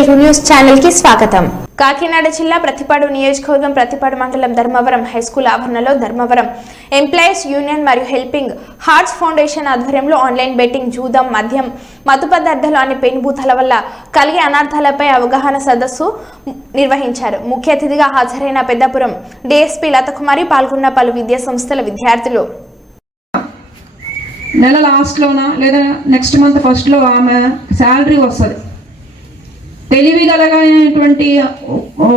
Telugu news channel కి స్వాగతం. కాకినాడ జిల్లా ప్రతిపాడు నియోజకవర్గం ప్రతిపాడు మండలం ధర్మవరం హైస్కూల్ ఆవరణలో ధర్మవరం ఎంప్లాయీస్ యూనియన్ మరియు హెల్పింగ్ హార్ట్స్ ఫౌండేషన్ ఆధ్వర్యంలో ఆన్లైన్ బెట్టింగ్, జూదం, మద్యం, మత్తు పదార్థాలు అనే పెనుభూతాల వల్ల కలిగే అనర్థాలపై అవగాహన సదస్సు నిర్వహించారు. ముఖ్య అతిథిగా హాజరైన పెద్దపురం డీఎస్పీ లతకుమారి పాల్గొన్న పలు విద్యా సంస్థల విద్యార్థులు నెల లాస్ట్లోనా లేదా నెక్స్ట్ మంత్ ఫస్ట్లో ఆమె శాలరీ వస్తుంది. తెలివిగలగైనటువంటి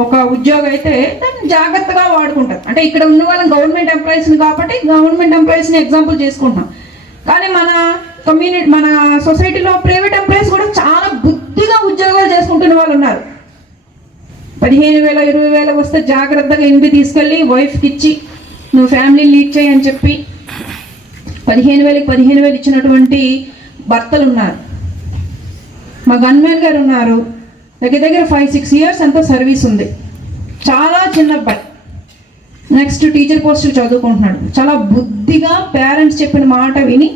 ఒక ఉద్యోగం అయితే దాన్ని జాగ్రత్తగా వాడుకుంటారు. అంటే ఇక్కడ ఉన్న వాళ్ళని గవర్నమెంట్ ఎంప్లాయీస్ని కాబట్టి గవర్నమెంట్ ఎంప్లాయీస్ని ఎగ్జాంపుల్ చేసుకుంటున్నాం. కానీ మన సొసైటీలో ప్రైవేట్ ఎంప్లాయీస్ కూడా చాలా బుద్ధిగా ఉద్యోగాలు చేసుకుంటున్న వాళ్ళు ఉన్నారు. 15,000 20,000 వస్తే జాగ్రత్తగా ఇంటికి తీసుకెళ్ళి వైఫ్కి ఇచ్చి నువ్వు ఫ్యామిలీ లీడ్ చేయి అని చెప్పి 15,000 ఇచ్చినటువంటి భర్తలు ఉన్నారు. మా గన్మెన్ గారు ఉన్నారు, దగ్గర 5-6 years అంతా సర్వీస్ ఉంది. చాలా చిన్న అబ్బాయి, నెక్స్ట్ టీచర్ పోస్ట్ చదువుకుంటున్నాడు. చాలా బుద్ధిగా పేరెంట్స్ చెప్పిన మాట విని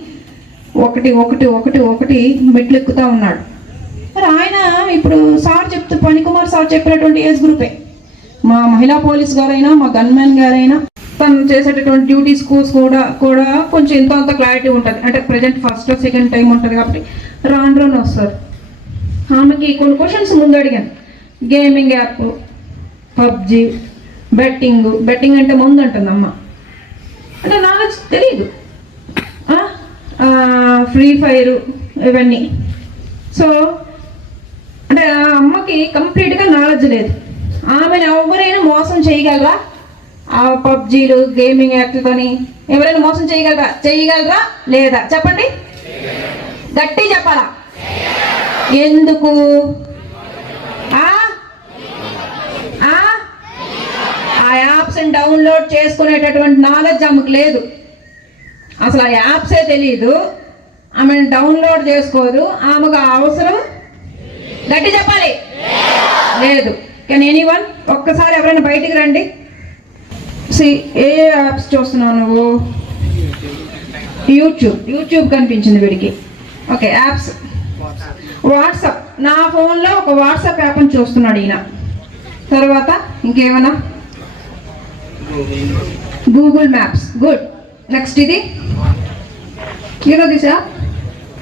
ఒకటి మెట్లు ఎక్కుతూ ఉన్నాడు. మరి ఆయన ఇప్పుడు పనికుమార్ సార్ చెప్పినటువంటి ఏజ్ గ్రూపే. మా మహిళా పోలీస్ గారైనా మా గన్మెన్ గారైనా తను చేసేటటువంటి డ్యూటీస్ కూడా కొంచెం ఎంతో అంత క్లారిటీ ఉంటుంది. అంటే ప్రజెంట్ ఫస్ట్ సెకండ్ టైం ఉంటుంది కాబట్టి రాను వస్తారు. ఆమెకి కొన్ని క్వశ్చన్స్ ముందు అడిగాను. గేమింగ్ యాప్, పబ్జి, బెట్టింగ్ అంటే ముందు అంటుంది అమ్మ. అంటే నాలెడ్జ్ తెలియదు. ఫ్రీ ఫైర్ ఇవన్నీ. సో అంటే ఆ అమ్మకి కంప్లీట్గా నాలెడ్జ్ లేదు. ఆమెను ఎవరైనా మోసం చేయగలరా? ఆ పబ్జీలు, గేమింగ్ యాప్లతోని ఎవరైనా మోసం చేయగలరా లేదా? చెప్పండి, గట్టి చెప్పాలా? ఎందుకు? ఆ యాప్స్ డౌన్లోడ్ చేసుకునేటటువంటి నాలెడ్జ్ ఆమెకు లేదు. అసలు ఆ యాప్సే తెలియదు, ఆమెను డౌన్లోడ్ చేసుకోదు. ఆమెకు అవసరం గట్టి చెప్పాలి, లేదు. కెన్ ఎనీవన్ ఒక్కసారి ఎవరైనా బయటికి రండి. ఏ యాప్స్ చూస్తున్నావు నువ్వు? యూట్యూబ్ కనిపించింది వీడికి. Okay, apps. వాట్సాప్, నా ఫోన్లో ఒక వాట్సాప్ యాప్ని చూస్తున్నాడు ఈయన. తర్వాత ఇంకేమైనా గూగుల్ మ్యాప్స్, గుడ్. నెక్స్ట్ ఇది దిశ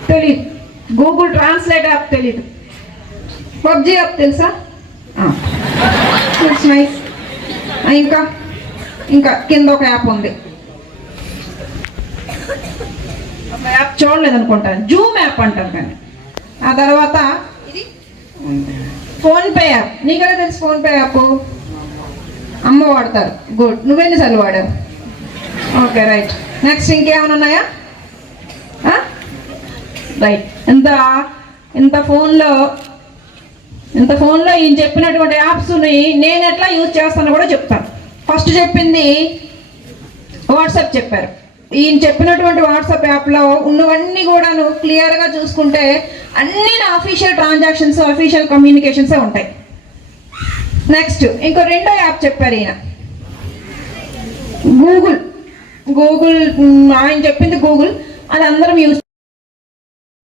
తెలీదు. గూగుల్ ట్రాన్స్లేట్ యాప్ తెలీదు. పబ్జీ యాప్ తెలుసా? It's nice. ఇంకా కింద ఒక యాప్ ఉంది, యాప్ చూడలేదు అనుకుంటాను, జూమ్ యాప్ అంటారు. కానీ ఆ తర్వాత ఇది ఫోన్పే యాప్. నీకనే తెలుసు ఫోన్పే యాప్? అమ్మ వాడతారు, గుడ్. నువ్వెన్నిసార్లు వాడావు? Okay, right. నెక్స్ట్ ఇంకేమైనా ఉన్నాయా? రైట్. ఇంత ఫోన్లో ఈయన చెప్పినటువంటి యాప్స్ని నేను ఎట్లా యూజ్ చేస్తానో కూడా చెప్తాను. ఫస్ట్ చెప్పింది వాట్సాప్ చెప్పారు. ఈయన చెప్పినటువంటి వాట్సాప్ యాప్లో ఉన్నవన్నీ కూడాను క్లియర్గా చూసుకుంటే అన్ని నా అఫీషియల్ ట్రాన్సాక్షన్స్, అఫీషియల్ కమ్యూనికేషన్సే ఉంటాయి. నెక్స్ట్ ఇంకో రెండో యాప్ చెప్పారు ఈయన, గూగుల్. ఆయన చెప్పింది గూగుల్, అది అందరం యూజ్